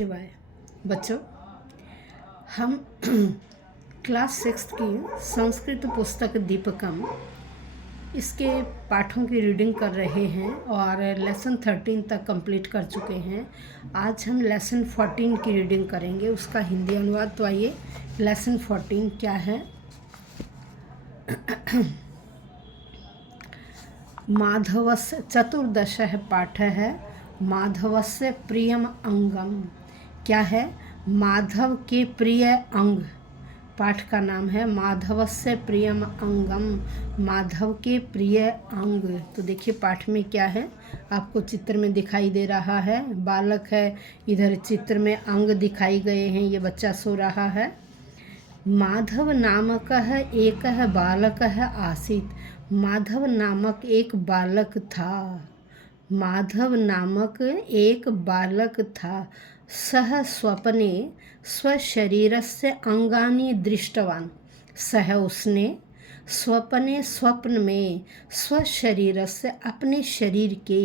शिवाय। बच्चों, हम क्लास 6 की संस्कृत पुस्तक दीपकम इसके पाठों की रीडिंग कर रहे हैं और लेसन 13 तक कंप्लीट कर चुके हैं। आज हम लेसन 14 की रीडिंग करेंगे, उसका हिंदी अनुवाद। तो आइए, लेसन 14 क्या है। माधवस्य चतुर्दशः पाठ है। माधवस्य प्रियम अंगम क्या है? माधव के प्रिय अंग। पाठ का नाम है माधवस्य प्रियम अंगम, माधव के प्रिय अंग। तो देखिए पाठ में क्या है, आपको चित्र में दिखाई दे रहा है। बालक है, इधर चित्र में अंग दिखाई गए हैं, ये बच्चा सो रहा है। माधव नामक है एक है बालक है आसीत। माधव नामक एक बालक था। माधव नामक एक बालक था। सह स्वप्ने स्वशरीरस्य अंगानि दृष्टवान। सह उसने स्वप्ने स्वप्न में स्वशरीर से अपने शरीर के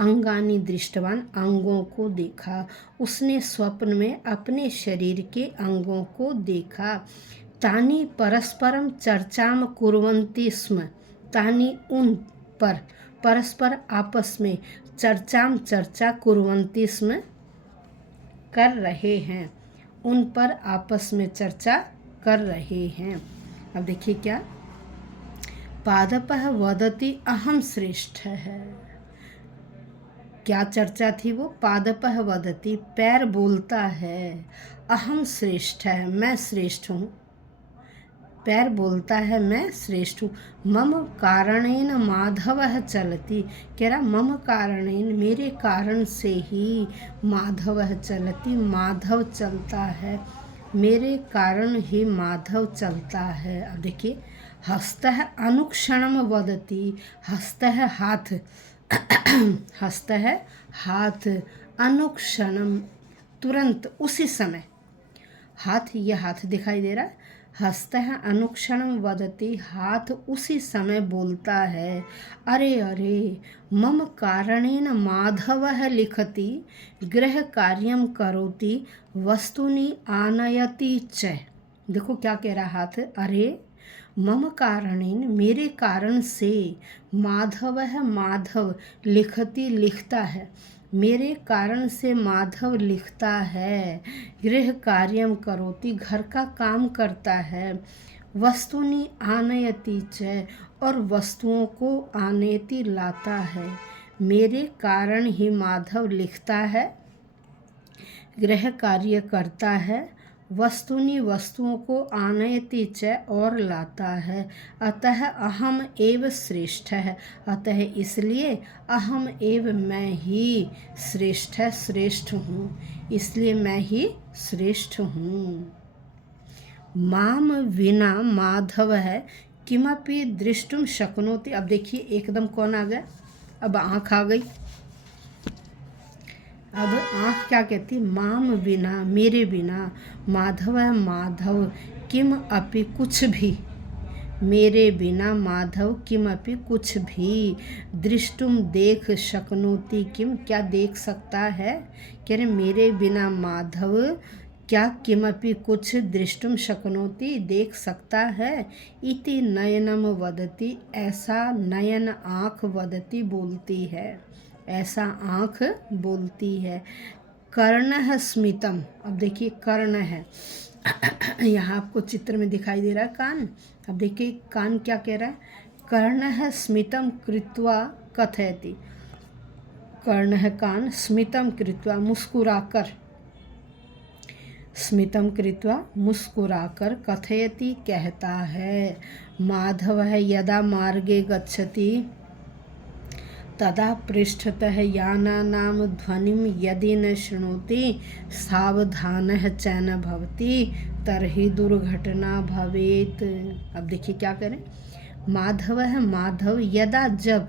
अंगानि दृष्टवान अंगों को देखा। उसने स्वप्न में अपने शरीर के अंगों को देखा। तानि परस्परम चर्चाम कुर्वन्ति स्म। तानि उन पर परस्पर आपस में चर्चा कुर्वन्ति स्म कर रहे हैं। उन पर आपस में चर्चा कर रहे हैं। अब देखिए क्या, पादपः वदति अहम श्रेष्ठ है। क्या चर्चा थी वो? पादपः वदति, पैर बोलता है, अहम श्रेष्ठ है, मैं श्रेष्ठ हूँ। पैर बोलता है मैं श्रेष्ठ हूँ। मम कारणेन माधवः चलति। कह रहा मम कारणेन, मेरे कारण से ही माधवः चलति, माधव चलता है। मेरे कारण ही माधव चलता है। अब देखिए, हस्तः अनुक्षणम वदति। हस्तः हाथ हस्तः हाथ, अनुक्षणम तुरंत, उसी समय। हाथ, ये हाथ दिखाई दे रहा है। हस्तः अनुक्षणम वदति, हाथ उसी समय बोलता है। अरे अरे, मम कारणेन माधवः लिखति, गृह कार्यम करोति, वस्तुनि आनयति च। देखो क्या कह रहा हाथ, अरे मम कारणेन, मेरे कारण से, माधवः माधव, लिखति लिखता है, मेरे कारण से माधव लिखता है। गृह कार्यम करोति, घर का काम करता है। वस्तुनि आनयति च, और वस्तुओं को आनेति लाता है। मेरे कारण ही माधव लिखता है, गृह कार्य करता है, वस्तुनि वस्तुओं को आनयति च, और लाता है। अतः अहम एव श्रेष्ठ है, अतः इसलिए अहम एव, मैं ही श्रेष्ठ है, श्रेष्ठ हूँ, इसलिए मैं ही श्रेष्ठ हूँ। माम विना माधव है किमपि दृष्टुम शक्नोति। अब देखिए एकदम कौन आ गया, अब आँख आ गई। अब आँख क्या कहती? माम बिना, मेरे बिना, माधव है माधव, किम अपि कुछ भी, मेरे बिना माधव किम अपि कुछ भी, दृष्टुम देख, शक्नोति किम, क्या देख सकता है? कह रहे मेरे बिना माधव क्या किमपि कुछ दृष्टुम शक्नोति, देख सकता है। इति नयनम वदति, ऐसा नयन आँख, वदति बोलती है, ऐसा आँख बोलती है। कर्ण स्मितम। अब देखिए कर्ण है, यहाँ आपको चित्र में दिखाई दे रहा है कान। अब देखिए कान क्या कह रहा है, कर्ण स्मितम कृत्वा कथयति। कर्ण है कान, स्मितम कृत्वा, मुस्कुराकर, स्मितम कृत्वा, मुस्कुराकर, कथयति कहता है। माधव है यदा मार्गे गच्छति तदा पृष्ठतः यानानां ध्वनिं यदि न शृणोति सावधानः च न भवति तर्हि दुर्घटना भवेत्। अब देखिए क्या करें, माधव है माधव, यदा जब,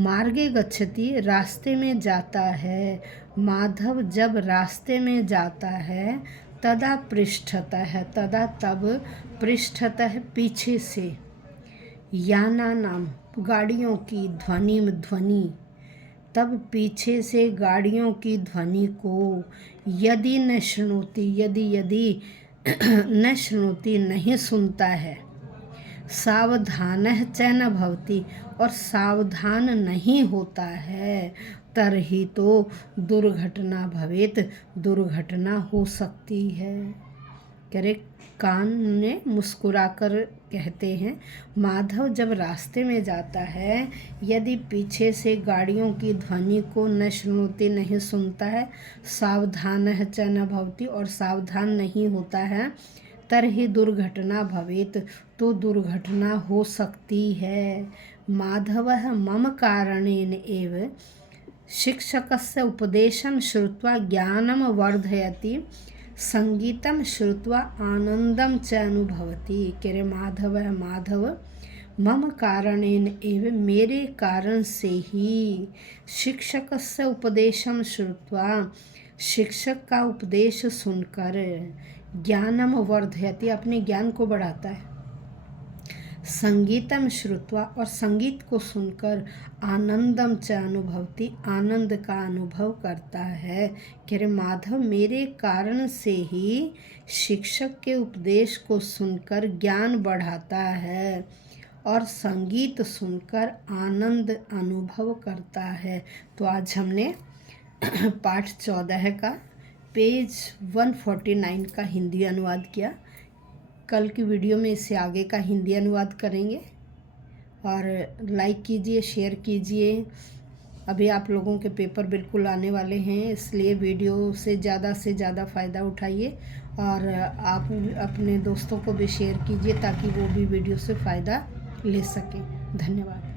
मार्गे गच्छति रास्ते में जाता है, माधव जब रास्ते में जाता है, तदा पृष्ठतः, तदा तब, पृष्ठतः पीछे से, याना नाम गाड़ियों की, ध्वनिम ध्वनि, तब पीछे से गाड़ियों की ध्वनि को यदि न श्रुणोति, यदि न श्रुणोति नहीं सुनता है, सावधानः च न भवति और सावधान नहीं होता है, तरहि तो दुर्घटना भवेत, दुर्घटना हो सकती है। कह रहे कान ने मुस्कुराकर कहते हैं, माधव जब रास्ते में जाता है, यदि पीछे से गाड़ियों की ध्वनि को न श्रुणोति नहीं सुनता है, सावधानः च न भवति और सावधान नहीं होता है, तरहि दुर्घटना भवेत तो दुर्घटना हो सकती है। माधवः मम कारणेन एव शिक्षकस्य उपदेशं श्रुत्वा ज्ञानं वर्धयति, संगीतम श्रुत्वा आनंदम च अनुभवति। कह रहे माधव मम कारणेन एव मेरे कारण से ही, शिक्षकस्य उपदेशम श्रुत्वा शिक्षक का उपदेश सुनकर, ज्ञानम वर्धयति अपने ज्ञान को बढ़ाता है, संगीतम श्रुत्वा और संगीत को सुनकर, आनंदम च अनुभवति आनंद का अनुभव करता है। कह रहे माधव मेरे कारण से ही शिक्षक के उपदेश को सुनकर ज्ञान बढ़ाता है और संगीत सुनकर आनंद अनुभव करता है। तो आज हमने पाठ 14 का पेज 149 का हिंदी अनुवाद किया। कल की वीडियो में इससे आगे का हिंदी अनुवाद करेंगे। और लाइक कीजिए, शेयर कीजिए। अभी आप लोगों के पेपर बिल्कुल आने वाले हैं, इसलिए वीडियो से ज़्यादा फ़ायदा उठाइए और आप अपने दोस्तों को भी शेयर कीजिए ताकि वो भी वीडियो से फ़ायदा ले सकें। धन्यवाद।